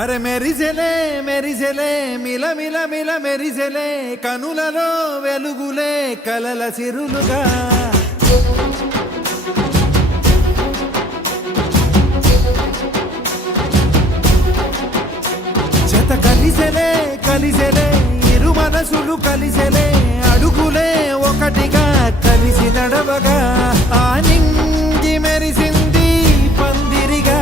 అరే మెరిసెలే మెరిసెలే మిల మిల మిల మెరిసెలే కనులలో వెలుగులే కలల సిరులుగా జత కలిసెలే కలిసెలే ఇరు మనసులు కలిసెలే అడుగులే ఒకటిగా కలిసి నడవగా ఆ నింగి మెరిసింది పందిరిగా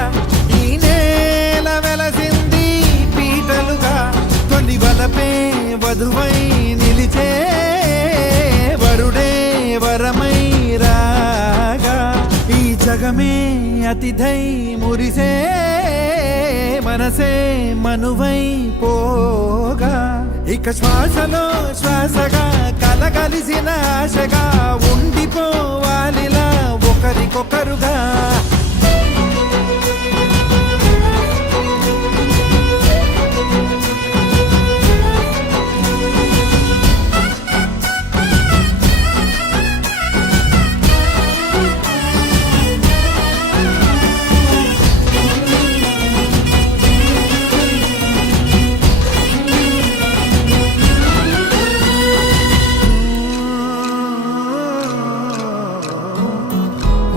ఈ నేల వెలసింది పీటలుగా తొలి వలపే వధువై నిలిచే వరుడే వరమై రాగా ఈ జగమే అతిథై మురిసే మనసే మనువై పోగా ఇక శ్వాసలో శ్వాసగా కలగలిసిన ఆశగా ఉండిపోవాలిలా ఒకరికొకరుగా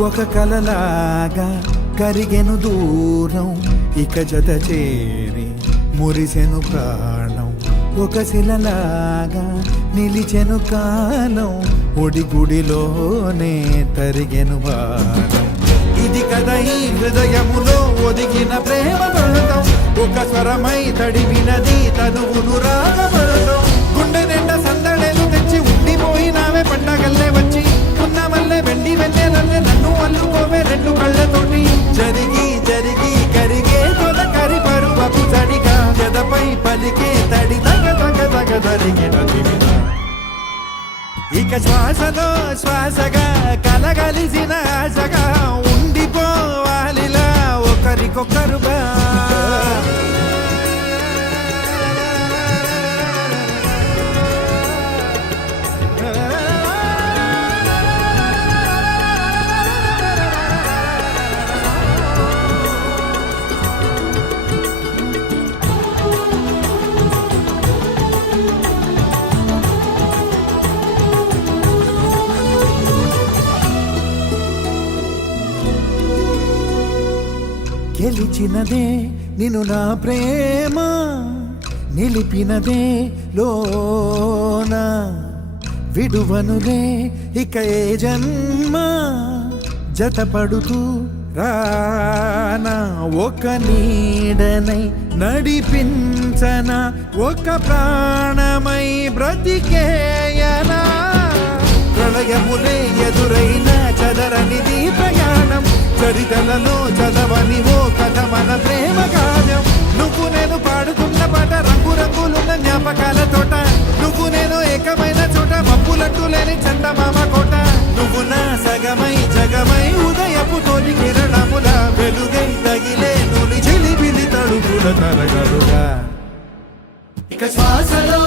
ఒక కలలాగా కరిగెను దూరం ఇక జత చేరి మురిసెను ప్రాణం ఒక శిలలాగా నిలిచెను కాలం ఒడిగుడిలోనే తరిగెను భారం ఇది కదా ఈ హృదయములో ఒదిగిన ప్రేమ పడతాం ఒక స్వరమై తడివినది తనువును రాగపడతాం గుండె నిండా సందడేలు తెచ్చి ఉండిపోయినావే పండగల్లే వచ్చి ఉన్నమల్లే వెండి వెన్నెలల్లే నన్ను అల్లుకోవే రెండు కళ్ళతోటి జరిగి జరిగి కరిగే తొలకరి పరువపు తడిగా గదపై పలికే తడి తగ తగ తగ తరిగిన ఇక శ్వాసలో శ్వాసగా కలగలిసిన ఆశగా ఉండిపోవాలిలా ఒకరికొకరుగా గెలిచినదే నిన్ను నా ప్రేమ నిలిపినదే లోన విడువనులే ఇక ఏ జన్మ జతపడుతూ రానా ఒక నీడనై నడిపించనా ఒక ప్రాణమై బ్రతికేయనా ప్రళయములే ఎదురైన చదరనిది ప్రయాణం చరితలలో చదవని ఓ కథ మన ప్రేమ కావ్యం నువ్వు నేను పాడుతున్న పాట రంగు రంగులున్న జ్ఞాపకాల తోట నువ్వు నేను ఏకమైన చోట మప్పులట్టు లేని చందమామ కోట నువ్వు నా సగమై జగమై ఉదయపు తోలి కిరణముల వెలుగై తగిలే నులి చిలిపిలి తడుపుల తరగలుగా ఇక శ్వాసలో